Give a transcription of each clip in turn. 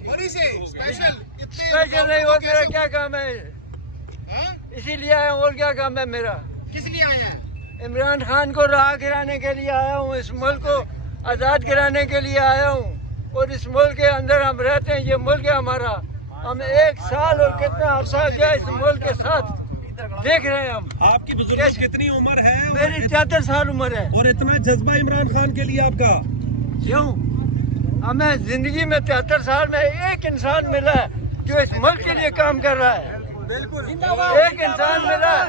Special नहीं, और मेरा क्या काम है? इसीलिए आया हूँ, और क्या काम है मेरा? किस लिए आए हैं? इमरान खान को राह गिराने के लिए आया हूँ, इस मुल्क को आज़ाद कराने के लिए आया हूँ। और इस मुल्क के अंदर हम रहते हैं, ये मुल्क है हमारा। हम 1 साल और कितना अरसा गया इस मुल्क के साथ देख रहे हैं हम। आपकी बुजुर्ग कितनी उम्र है? मेरी 73 साल उम्र है। और इतना जज्बा इमरान खान के लिए आपका क्यों? हमें जिंदगी में 73 साल में एक इंसान मिला है जो इस मुल्क के लिए काम कर रहा है। बिल्कुल, एक इंसान मिला है।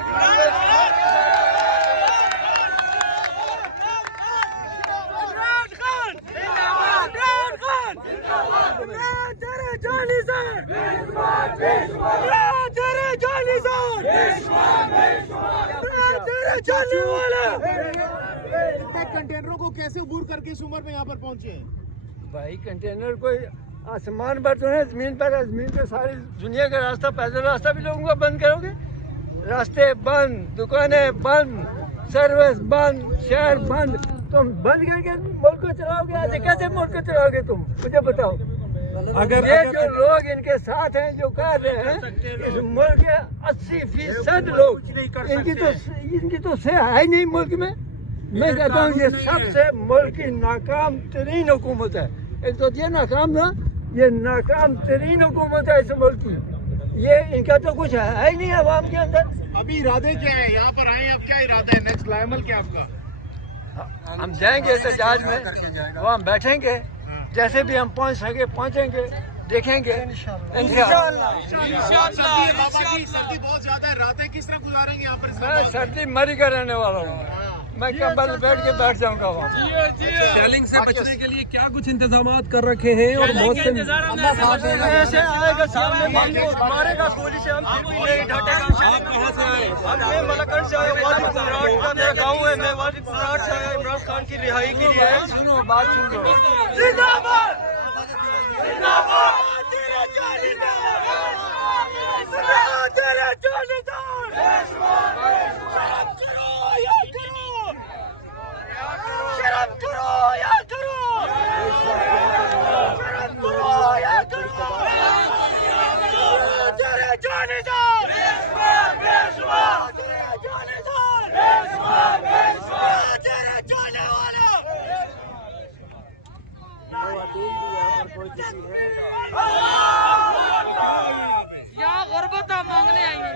इतने कंटेनरों को कैसे अबूर करके इस उम्र में यहाँ पर पहुँचे हैं? भाई कंटेनर कोई आसमान पर तो है, जमीन पर है। जमीन पे सारी दुनिया का रास्ता, पैदल रास्ता भी लोगों का बंद करोगे? रास्ते बंद, दुकानें बंद, सर्विस बंद, शहर बंद। तुम बंद करके मुल्क को चलाओगे? ऐसे कैसे मुल्क को चलाओगे तुम? मुझे बताओ। अगर ये जो लोग इनके साथ हैं, जो कर रहे हैं, इस मुल्क के 80% लोग, इनकी तो से है ही नहीं मुल्क में। मैं कहता हूँ ये सबसे मुल्क की नाकाम तरीन हुकूमत है। एक तो ये नाकाम ना, ये नाकाम तरीन हुकूमत है इस मुल्क की। ये इनका तो कुछ है ही नहीं अवाम के अंदर। अभी इरादे क्या है? यहाँ पर आए, अब क्या इरादा है? नेक्स्ट लाइमल क्या आपका? हम जाएंगे एहतजाज में, वहाँ हम बैठेंगे, जैसे भी हम पहुँच सके पहुँचेंगे, देखेंगे इंशाअल्लाह। सर्दी बहुत ज्यादा है, रातें किस तरह गुजारेंगे यहाँ पर? मैं सर्दी मरी का रहने वाला हूँ। मैं कंबल बैठ जाऊंगा वहाँ। शेलिंग से बचने के लिए क्या कुछ इंतजाम कर रखे हैं? और मौसम ऐसे आएगा सामने मारेगा गोली से, हम फिर भी नहीं ढटेगा। आप कहाँ से आए? मैं मलकन से आया, वादी कुमराट का मेरा गाँव है। मैं वादी कुमराट से आया इमरान खान की रिहाई के लिए। सुनो, बात सुन लो। जिंदाबाद, जिंदाबाद, तेरे जालीदार, तेरे जालीदार। शर्म करो या करो, शर्म करो या करो। तेरे जानेदार, तेरे जानेदार, तेरे जाने वाला। यहाँ गुर्बत मांगने आई है,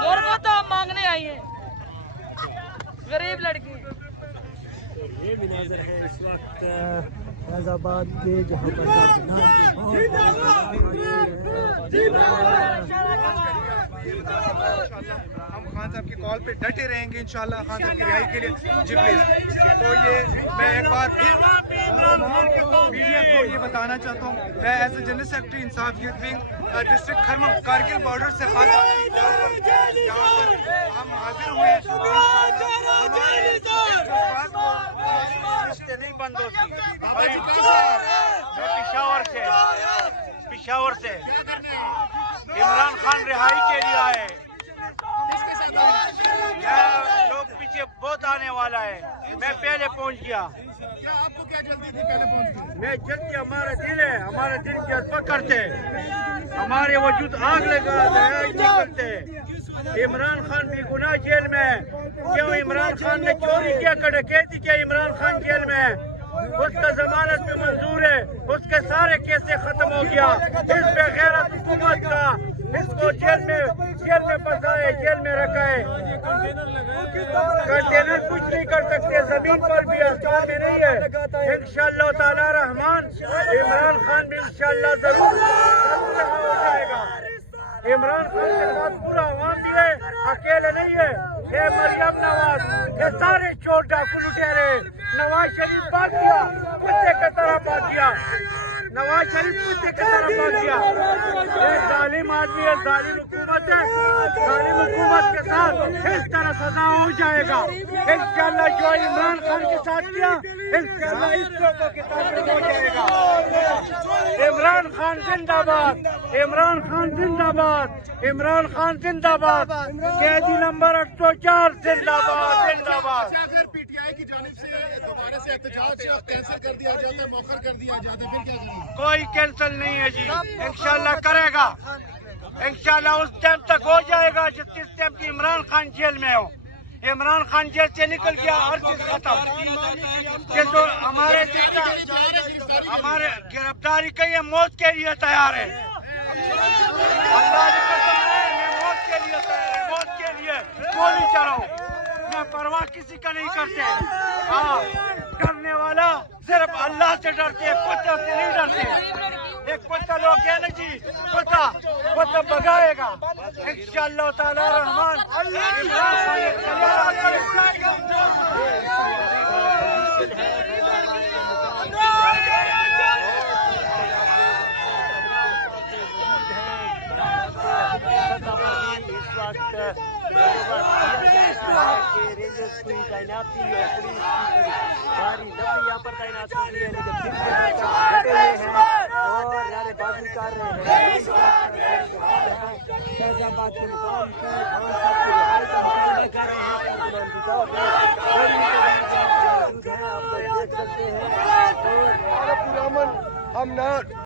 गुर्बत मांगने आई है, गरीब लड़की। ये भी नजर है इस वक्त फैजाबाद के, जहाँ पर हम खान साहब की कॉल पे डटे रहेंगे इंशाल्लाह, खान साहब की रिहाई के लिए। जी प्लीज। तो ये मैं एक बार फिर मीडिया को ये बताना चाहता हूँ, मैं as a general secretary Insaf youth wing district Kharmang Kargil border से खान साहब की कॉल पर यहाँ पर हम हाजिर हुए। नहीं बंद होती। पिशावर से इमरान खान रिहाई के लिए आए। लोग पीछे बहुत आने वाला है, मैं पहले पहुंच गया। आपको क्या जल्दी थी पहले पहुंचने? मैं जल्दी, हमारा दिल है, हमारा दिल जज्बा करते, हमारे वजूद आग लगा करते। इमरान खान भी गुनाह जेल में है। क्यों? इमरान खान ने चोरी किया, डकैती किया, इमरान खान जेल में है। उसका जमानत भी मंजूर है, उसके सारे केसेस खत्म हो गया। इस बेगैरत हुकूमत का इसको जेल में फंसाए, जेल में रखा है। कंटेनर कुछ नहीं कर सकते, जमीन पर भी, आसमान में नहीं है। इंशाअल्लाह ताला रहमान इमरान खान भी इंशाअल्लाह जरूर हो जाएगा। इमरान खान के पास पूरा अवाम भी है, अकेले नहीं है। ये मरियम नवाज, ये सारे चोर डाकू लुटेरे, नवाज शरीफ भाग गया, कुत्ते की तरह भाग गया। नवाज शरीफ कुत्ते की तरह भाग गया। ये जालिम आदमी है, जालिम हुकूमत है। जालिम हुकूमत के साथ इस तरह सजा हो जाएगा इंशाअल्लाह। जो इमरान खान के साथ किया, इंशाअल्लाह इस लोगों के साथ हो जाएगा। इमरान खान जिंदाबाद, इमरान खान जिंदाबाद, इमरान खान जिंदाबाद। कैदी नंबर 804 जिंदाबाद, जिंदाबाद। अगर पीटीआई की जानिब से दोबारा से एहतजाज कैंसिल कर दिया जाता, मौखर कर दिया जाता, फिर क्या करेंगे? कोई कैंसिल नहीं है जी, इंशाल्लाह करेगा, इंशाल्लाह उस टाइम तक हो जाएगा जिस टाइम की इमरान खान जेल में हो। इमरान खान जेल से निकल गया, हर चीज खत्म। ये तो हमारे गिरफ्तारी के लिए मौत के लिए तैयार है। अल्लाह की कसम है, मैं मौत के लिए तैयार है, मौत के लिए गोली चलाओ, मैं परवाह किसी का नहीं करते। हाँ, करने वाला सिर्फ अल्लाह से डरते, कुत्ते से नहीं डरते। एक कुत्ता लोग है ना जी, कुत्ता भगाएगा इंशाअल्लाह ताला रहमान। यहाँ पर तैनात कर रही है, और नारेबाजी कर रहे हैं फैजाबाद के मुकाम की खान साहब की रिहाई का मुकाबला कर रहे हैं। आप लोग देख सकते हैं और पूरा अमन हम ना